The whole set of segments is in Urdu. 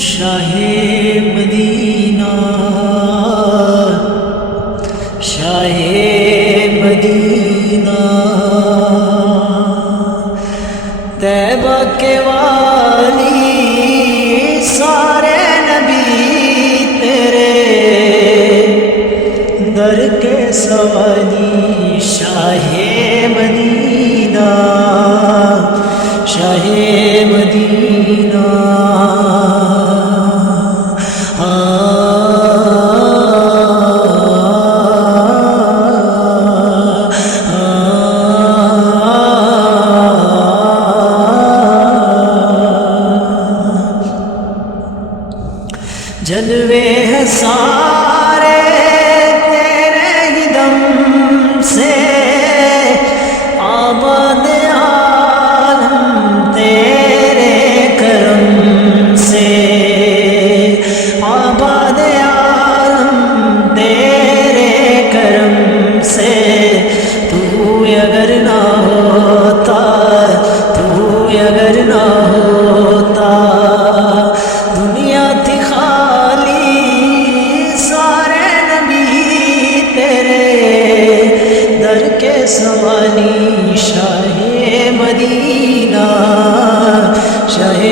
شاہ مدینہ شاہ مدینہ طیبہ کے والی سارے نبی تیرے در کے سوالی شاہ مدینہ شاہ مدینہ جلوے ہیں سارے تیرے ہی دم سے آباد عالم تیرے کرم سے آباد عالم تیرے کرم سے تو اگر نہ ہوتا تو اگر نہ ہوتا دنیا تھی سوالی شاہ مدینہ شاہ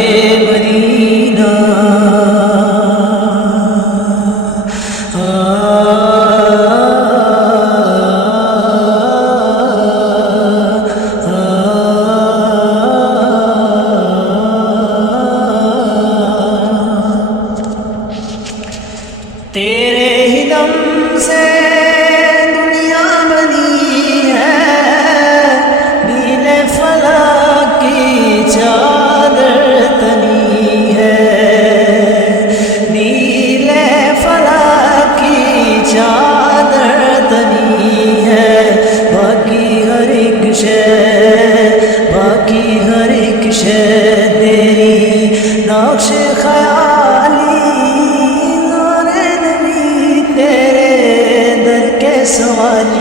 مدینہ تیرے ہی دم سے باقی ہر ایک شے تیری نقش خیالی نور نبی تیرے در کے سوالی